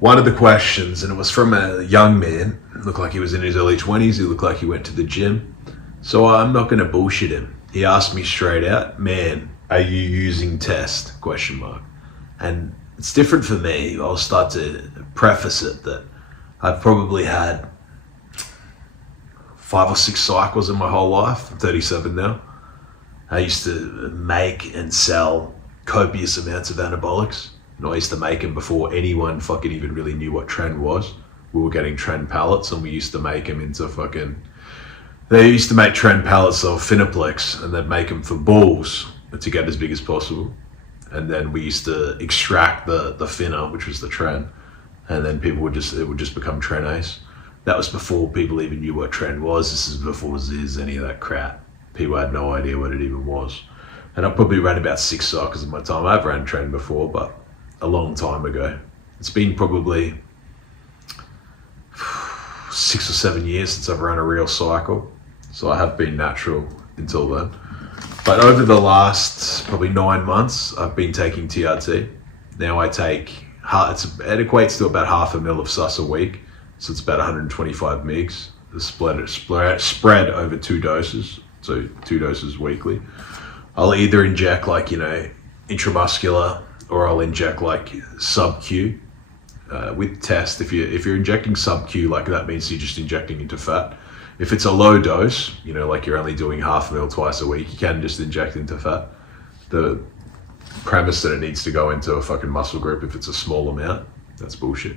one of the questions, and it was from a young man, looked like he was in his early 20s, he looked like he went to the gym. So I'm not going to bullshit him. He asked me straight out, man, are you using test? Question mark. And it's different for me. I'll start to preface it that I've probably had 5 or 6 cycles in my whole life. I'm 37 now. I used to make and sell copious amounts of anabolics. And I used to make them before anyone fucking even really knew what Tren was. We were getting Tren pallets and we used to make them into fucking... They used to make Tren pallets of Finaplex and they'd make them for bulls to get as big as possible. And then we used to extract the finna, which was the Tren. And then it would just become Tren Ace. That was before people even knew what Tren was. This is before Ziz, any of that crap. People had no idea what it even was. And I probably ran about 6 cycles in my time. I've ran Tren before, but a long time ago. It's been probably 6 or 7 years since I've run a real cycle. So I have been natural until then. But over the last probably 9 months, I've been taking TRT. Now I take, it equates to about half a mil of sus a week. So it's about 125 mgs. Spread over 2 doses. So 2 doses weekly. I'll either inject intramuscular or I'll inject sub-Q. With test, if you're injecting sub-Q, that means you're just injecting into fat. If it's a low dose, you're only doing half a mil twice a week, you can just inject into fat. The premise that it needs to go into a fucking muscle group if it's a small amount, that's bullshit.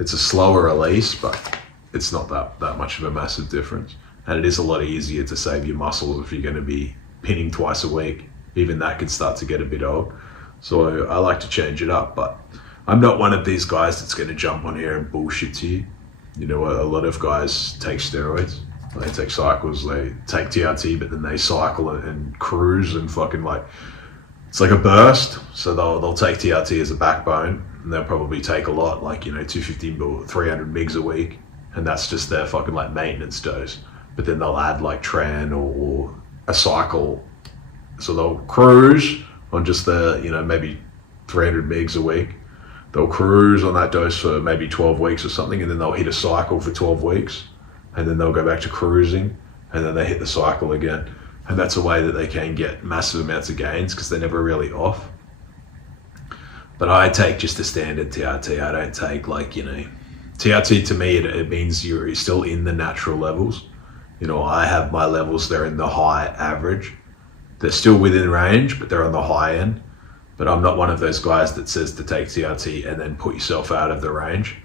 It's a slower release, but it's not that much of a massive difference. And it is a lot easier to save your muscles if you're going to be pinning twice a week. Even that could start to get a bit old. So I like to change it up, but I'm not one of these guys that's going to jump on here and bullshit to you. A lot of guys take steroids. They take cycles, they take TRT, but then they cycle and cruise and fucking it's like a burst. So they'll take TRT as a backbone and they'll probably take a lot, 250 or 300 mgs a week. And that's just their fucking maintenance dose. But then they'll add Tren or a cycle. So they'll cruise on just the, maybe 300 mgs a week. They'll cruise on that dose for maybe 12 weeks or something, and then they'll hit a cycle for 12 weeks. And then they'll go back to cruising, and then they hit the cycle again. And that's a way that they can get massive amounts of gains because they're never really off. But I take just the standard TRT. I don't take TRT to me, it means you're still in the natural levels. I have my levels, they're in the high average. They're still within range, but they're on the high end. But I'm not one of those guys that says to take TRT and then put yourself out of the range.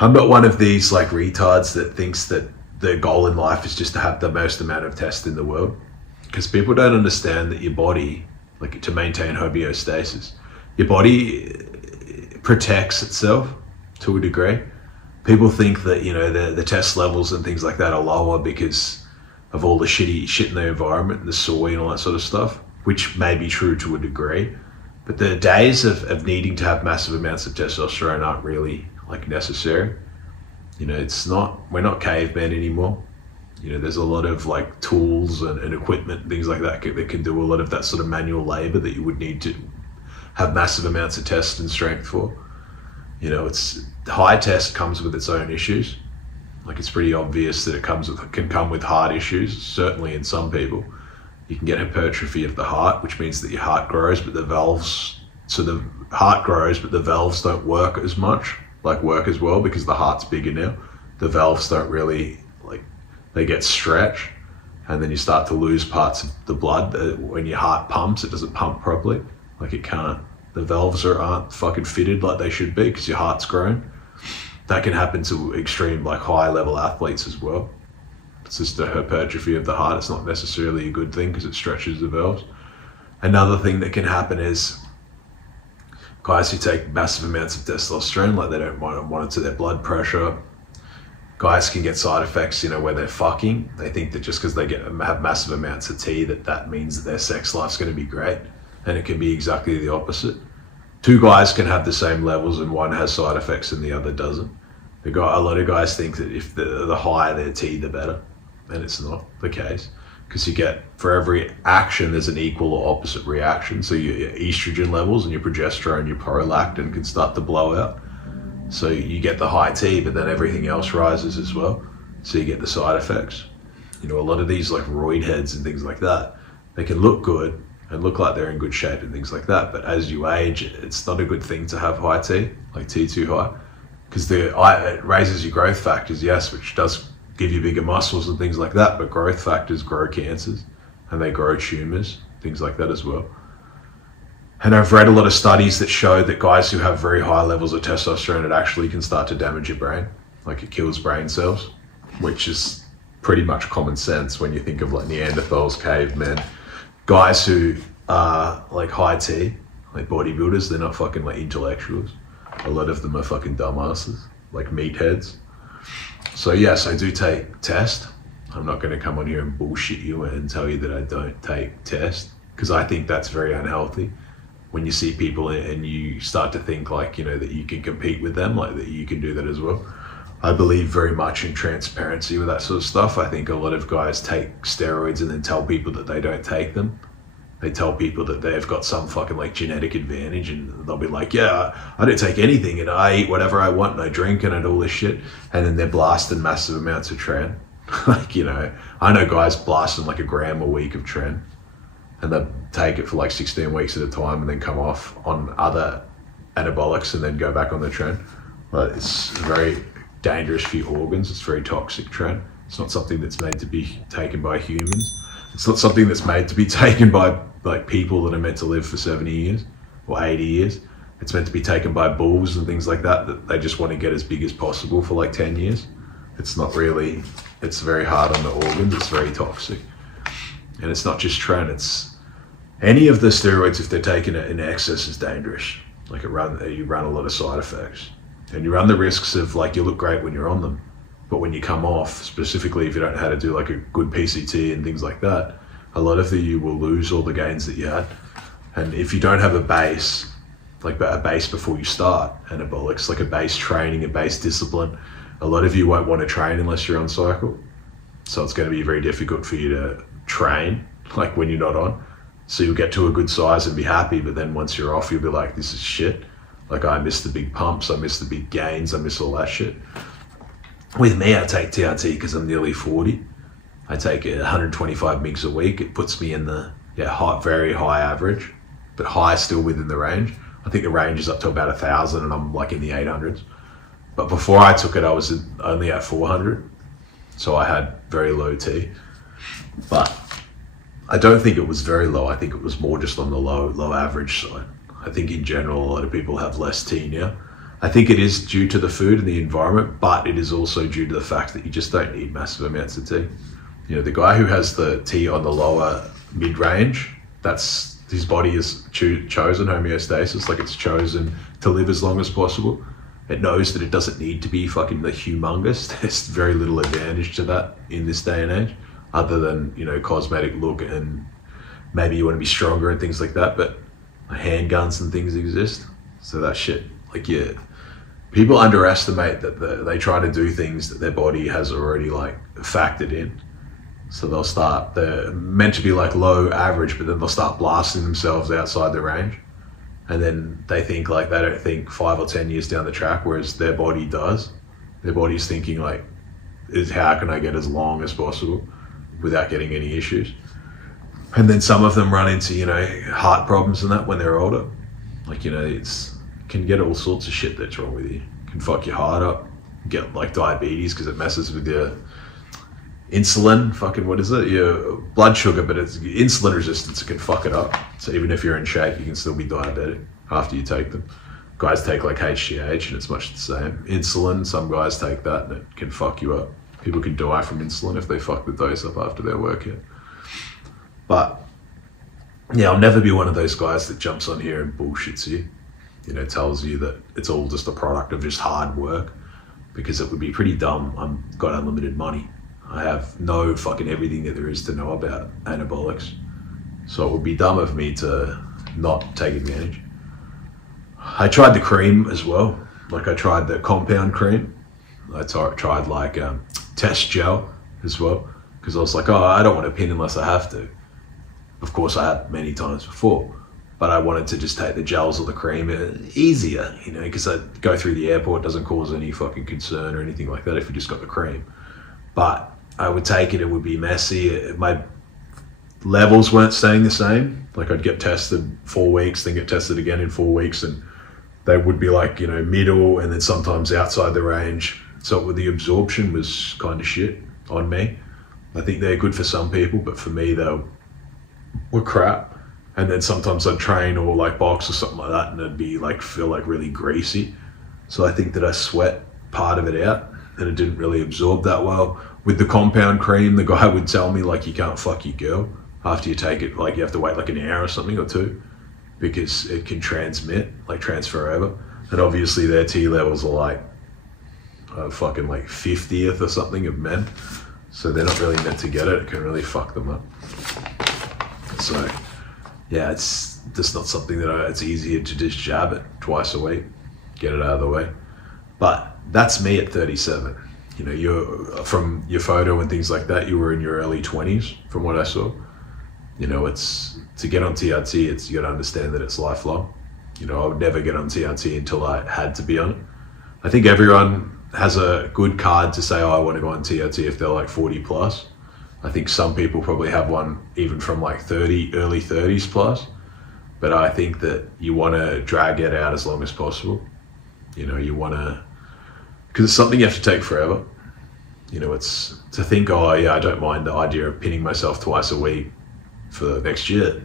I'm not one of these retards that thinks that their goal in life is just to have the most amount of test in the world. Because people don't understand that your body, to maintain homeostasis, your body protects itself to a degree. People think that, the test levels and things like that are lower because of all the shitty shit in the environment, the soy and all that sort of stuff, which may be true to a degree. But the days of needing to have massive amounts of testosterone aren't really necessary. We're not cavemen anymore. There's a lot of tools and equipment, things like that can do a lot of that sort of manual labor that you would need to have massive amounts of test and strength for. It's high test comes with its own issues. It's pretty obvious that it can come with heart issues, certainly in some people. You can get hypertrophy of the heart, which means that your heart grows, but the heart grows, but the valves don't work as much, work as well, because the heart's bigger now. The valves don't really, they get stretched, and then you start to lose parts of the blood. When your heart pumps, it doesn't pump properly. It can't. The valves aren't fucking fitted like they should be because your heart's grown. That can happen to extreme, high level athletes as well. It's just a hypertrophy of the heart. It's not necessarily a good thing because it stretches the valves. Another thing that can happen is guys who take massive amounts of testosterone, they don't monitor their blood pressure. Guys can get side effects, where they're fucking. They think that just because they have massive amounts of T, that means that their sex life's going to be great. And it can be exactly the opposite. 2 guys can have the same levels and one has side effects and the other doesn't. A lot of guys think that if the higher their T, the better. And it's not the case. Because for every action, there's an equal or opposite reaction. So your estrogen levels and your progesterone, your prolactin can start to blow out. So you get the high T, but then everything else rises as well. So you get the side effects. You know, a lot of these like roid heads and things like that, they can look good and look like they're in good shape and things like that. But as you age, it's not a good thing to have high T, like T too high, because it raises your growth factors, yes, which does give you bigger muscles and things like that. But growth factors grow cancers and they grow tumors, things like that as well. And I've read a lot of studies that show that guys who have very high levels of testosterone, it actually can start to damage your brain. Like it kills brain cells, which is pretty much common sense when you think of like Neanderthals, cavemen, guys who are like high T, like bodybuilders, they're not fucking like intellectuals. A lot of them are fucking dumbasses, like meatheads. So yes, I do take test. I'm not going to come on here and bullshit you and tell you that I don't take test, because I think that's very unhealthy. When you see people and you start to think like, you know, that you can compete with them, like that you can do that as well. I believe very much in transparency with that sort of stuff. I think a lot of guys take steroids and then tell people that they don't take them. They tell people that they've got some fucking like genetic advantage, and they'll be like, yeah, I don't take anything and I eat whatever I want and I drink and I do all this shit. And then they're blasting massive amounts of tren. Like, you know, I know guys blasting like a gram a week of tren, and they take it for like 16 weeks at a time and then come off on other anabolics and then go back on the tren. But it's very dangerous for your organs. It's very toxic tren. It's not something that's made to be taken by humans. It's not something that's made to be taken by like people that are meant to live for 70 years or 80 years. It's meant to be taken by bulls and things like that, that they just want to get as big as possible for like 10 years. It's not really, it's very hard on the organs. It's very toxic. And it's not just tren, it's any of the steroids, if they're taken in excess, is dangerous. Like you run a lot of side effects, and you run the risks of like, you look great when you're on them, but when you come off, specifically if you don't know how to do like a good PCT and things like that, a lot of you will lose all the gains that you had. And if you don't have a base, like a base before you start anabolics, like a base training, a base discipline, a lot of you won't want to train unless you're on cycle. So it's going to be very difficult for you to train like when you're not on. So you'll get to a good size and be happy, but then once you're off, you'll be like, this is shit. Like I miss the big pumps, I miss the big gains, I miss all that shit. With me, I take TRT because I'm nearly 40. I take 125 mgs a week. It puts me in the very high average, but high still within the range. I think the range is up to about 1,000 and I'm like in the 800s. But before I took it, I was only at 400. So I had very low T. But I don't think it was very low. I think it was more just on the low average side. I think in general, a lot of people have less T now. I think it is due to the food and the environment, but it is also due to the fact that you just don't need massive amounts of T. You know, the guy who has the T on the lower mid-range, that's his body has chosen homeostasis, like it's chosen to live as long as possible. It knows that it doesn't need to be fucking the humongous. There's very little advantage to that in this day and age, other than, you know, cosmetic look and maybe you want to be stronger and things like that, but handguns and things exist. So that shit, like, yeah, people underestimate that they try to do things that their body has already like factored in. So they're meant to be like low average, but then they'll start blasting themselves outside the range. And then they think like, they don't think 5 or 10 years down the track, whereas their body does. Their body's thinking like, how can I get as long as possible without getting any issues? And then some of them run into, you know, heart problems and that when they're older. Like, you know, can get all sorts of shit that's wrong with you. Can fuck your heart up, get like diabetes because it messes with your insulin, fucking what is it? Your blood sugar, but it's insulin resistance, it can fuck it up. So even if you're in shape, you can still be diabetic after you take them. Guys take like HGH and it's much the same. Insulin, some guys take that and it can fuck you up. People can die from insulin if they fuck the dose up after their workout. But yeah, I'll never be one of those guys that jumps on here and bullshits you, you know, tells you that it's all just a product of just hard work, because it would be pretty dumb. I've got unlimited money. I have no fucking everything that there is to know about anabolics. So it would be dumb of me to not take advantage. I tried the cream as well. Like I tried the compound cream. I tried like test gel as well, because I was like, oh, I don't want a pin unless I have to. Of course I had many times before, but I wanted to just take the gels or the cream easier, you know, because I go through the airport, doesn't cause any fucking concern or anything like that if you just got the cream. But I would take it, it would be messy. My levels weren't staying the same. Like I'd get tested 4 weeks, then get tested again in 4 weeks, and they would be like, you know, middle and then sometimes outside the range. So the absorption was kind of shit on me. I think they're good for some people, but for me they were crap. And then sometimes I'd train or like box or something like that, and it'd be like, feel like really greasy. So I think that I sweat part of it out and it didn't really absorb that well. With the compound cream, the guy would tell me like, you can't fuck your girl after you take it. Like you have to wait like an hour or something or two, because it can transfer over. And obviously their T levels are like fucking like 50th or something of men. So they're not really meant to get it. It can really fuck them up. So yeah, it's just not something that it's easier to just jab it twice a week, get it out of the way. But that's me at 37. You know, you're from your photo and things like that, you were in your early 20s from what I saw. You know, it's to get on TRT, you got to understand that it's lifelong. You know, I would never get on TRT until I had to be on it. I think everyone has a good card to say, oh, I want to go on TRT if they're like 40 plus. I think some people probably have one even from like 30, early 30s plus. But I think that you want to drag it out as long as possible. You know, you want to, because it's something you have to take forever. You know, it's to think, oh yeah, I don't mind the idea of pinning myself twice a week for next year.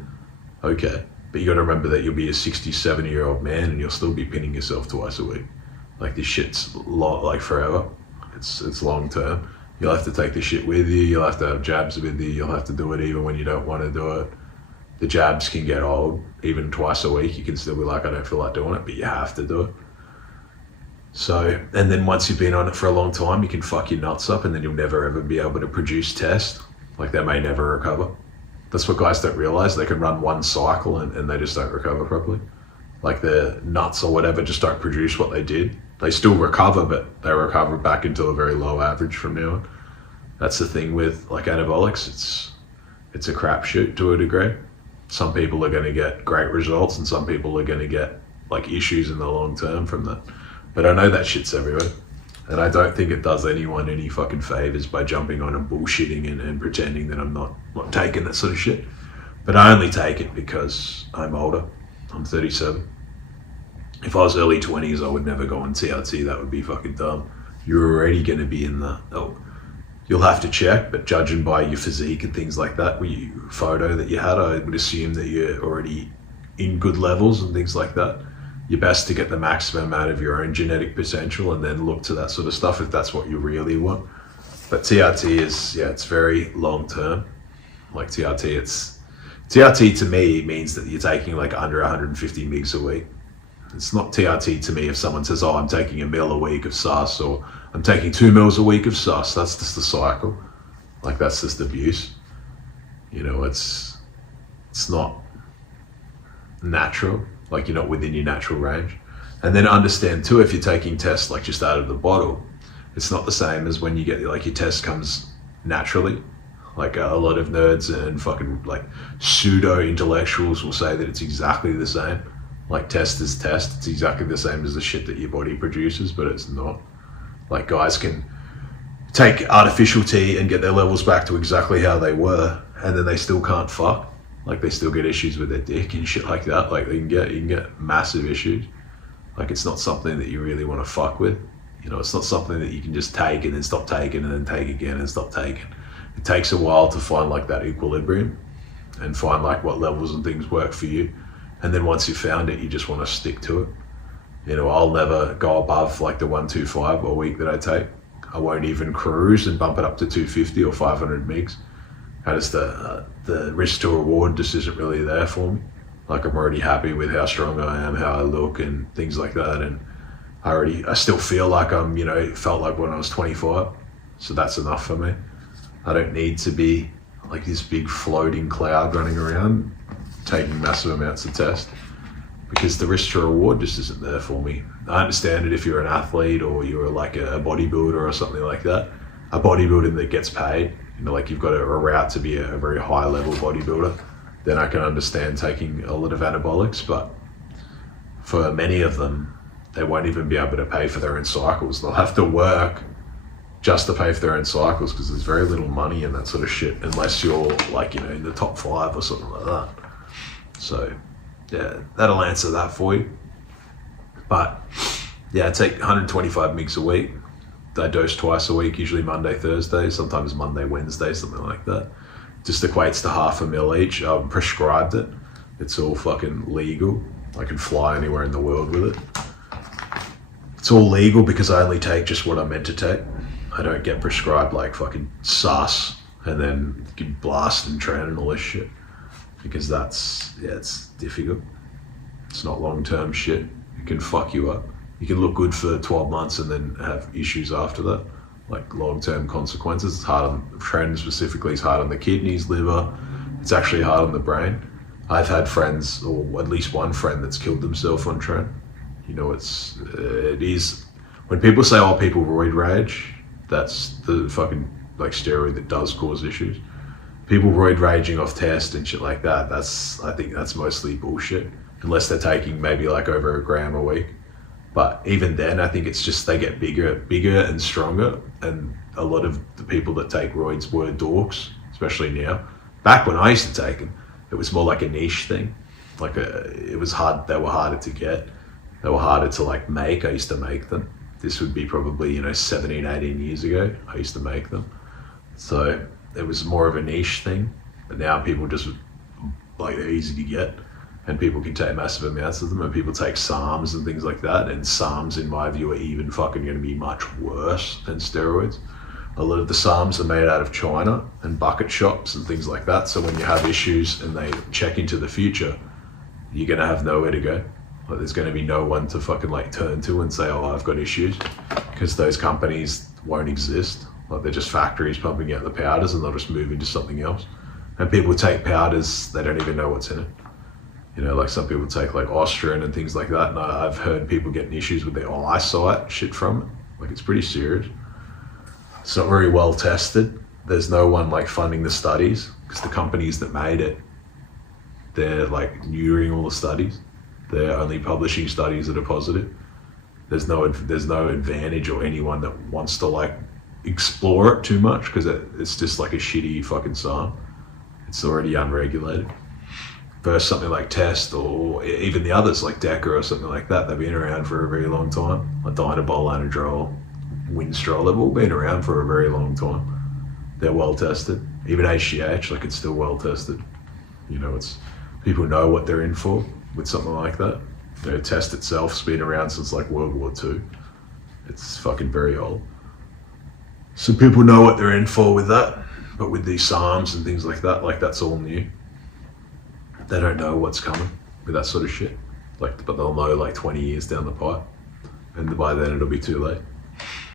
Okay, but you got to remember that you'll be a 60, 70-year-old man and you'll still be pinning yourself twice a week. Like this shit's like forever. It's long term. You'll have to take the shit with you. You'll have to have jabs with you. You'll have to do it even when you don't want to do it. The jabs can get old. Even twice a week, you can still be like, I don't feel like doing it, but you have to do it. So, and then once you've been on it for a long time, you can fuck your nuts up and then you'll never ever be able to produce test. Like they may never recover. That's what guys don't realize. They can run one cycle and they just don't recover properly. Like their nuts or whatever just don't produce what they did. They still recover, but they recover back into a very low average from now on. That's the thing with like anabolics. It's a crapshoot to a degree. Some people are going to get great results and some people are going to get like issues in the long term from that. But I know that shit's everywhere. And I don't think it does anyone any fucking favors by jumping on and bullshitting and pretending that I'm not taking that sort of shit. But I only take it because I'm older. I'm 37. If I was early 20s, I would never go on TRT. That would be fucking dumb. You're already going to be in the... Oh, you'll have to check, but judging by your physique and things like that, your photo that you had, I would assume that you're already in good levels and things like that. You're best to get the maximum out of your own genetic potential and then look to that sort of stuff if that's what you really want. But TRT is, yeah, it's very long term. Like TRT to me means that you're taking like under 150 mgs a week. It's not TRT to me if someone says, oh, I'm taking a mil a week of sus or I'm taking 2 mils a week of sus. That's just the cycle. Like that's just abuse. You know, it's not natural. Like you're not within your natural range. And then understand too, if you're taking tests like just out of the bottle, it's not the same as when you get like your test comes naturally. Like a lot of nerds and fucking like pseudo intellectuals will say that it's exactly the same. Like test is test. It's exactly the same as the shit that your body produces, but it's not. Like guys can take artificial tea and get their levels back to exactly how they were, and then they still can't fuck. Like they still get issues with their dick and shit like that. Like you can get massive issues. Like it's not something that you really want to fuck with. You know, it's not something that you can just take and then stop taking and then take again and stop taking. It takes a while to find like that equilibrium and find like what levels and things work for you. And then once you've found it, you just want to stick to it. You know, I'll never go above like the 125 a week that I take. I won't even cruise and bump it up to 250 or 500 mgs. The risk to reward just isn't really there for me. Like I'm already happy with how strong I am, how I look and things like that. And I still feel like I'm, you know, felt like when I was 25. So that's enough for me. I don't need to be like this big floating cloud running around taking massive amounts of test, because the risk to reward just isn't there for me. I understand it if you're an athlete or you're like a bodybuilder or something like that. A bodybuilder that gets paid, you know, like you've got a route to be a very high level bodybuilder. then I can understand taking a lot of anabolics. But for many of them, they won't even be able to pay for their own cycles. They'll have to work just to pay for their own cycles because there's very little money in that sort of shit unless you're like, in the top 5 or something like that. So yeah, that'll answer that for you. But yeah, I take 125 mgs a week. I dose twice a week, usually Monday, Thursday, sometimes Monday, Wednesday, something like that. Just equates to half a mil each. I'm prescribed it. It's all fucking legal. I can fly anywhere in the world with it. It's all legal because I only take just what I'm meant to take. I don't get prescribed like fucking sus and then get blasted and train and all this shit. Because it's difficult. It's not long-term shit. It can fuck you up. You can look good for 12 months and then have issues after that, like long-term consequences. It's hard on training specifically. It's hard on the kidneys, liver. It's actually hard on the brain. I've had friends, or at least one friend, that's killed themselves on train. It is when people say, "Oh, people roid rage," that's the fucking like steroid that does cause issues. People roid raging off test and shit like that. I think that's mostly bullshit, unless they're taking maybe like over a gram a week. But even then, I think it's just they get bigger and stronger. And a lot of the people that take roids were dorks, especially now. Back when I used to take them, it was more like a niche thing. It was hard. They were harder to get. They were harder to like make. I used to make them. This would be probably 17, 18 years ago. I used to make them. So it was more of a niche thing. But now people just like they're easy to get. And people can take massive amounts of them, and people take SARMs and things like that. And SARMs, in my view, are even fucking going to be much worse than steroids. A lot of the SARMs are made out of China and bucket shops and things like that. So when you have issues and they check into the future, you're going to have nowhere to go. Like there's going to be no one to fucking like turn to and say, "Oh, I've got issues," because those companies won't exist. Like they're just factories pumping out the powders, and they'll just move into something else. And people take powders, they don't even know what's in it. Like some people take like Ostrin and things like that, and I've heard people getting issues with their eyesight shit from it. Like it's pretty serious. It's not very well tested. There's no one like funding the studies because the companies that made it, they're like neutering all the studies. They're only publishing studies that are positive. There's no advantage or anyone that wants to like explore it too much because it's just like a shitty fucking SARM. It's already unregulated. Versus something like Test or even the others like Deca or something like that, they've been around for a very long time. Like Dynabol, Anadrol, Winstrol, they've all been around for a very long time. They're well tested. Even HGH, like it's still well tested. It's people know what they're in for with something like that. The test itself's been around since like World War II. It's fucking very old. So people know what they're in for with that. But with these SARMs and things like that, like that's all new. They don't know what's coming with that sort of shit. But they'll know like 20 years down the pipe. And by then it'll be too late.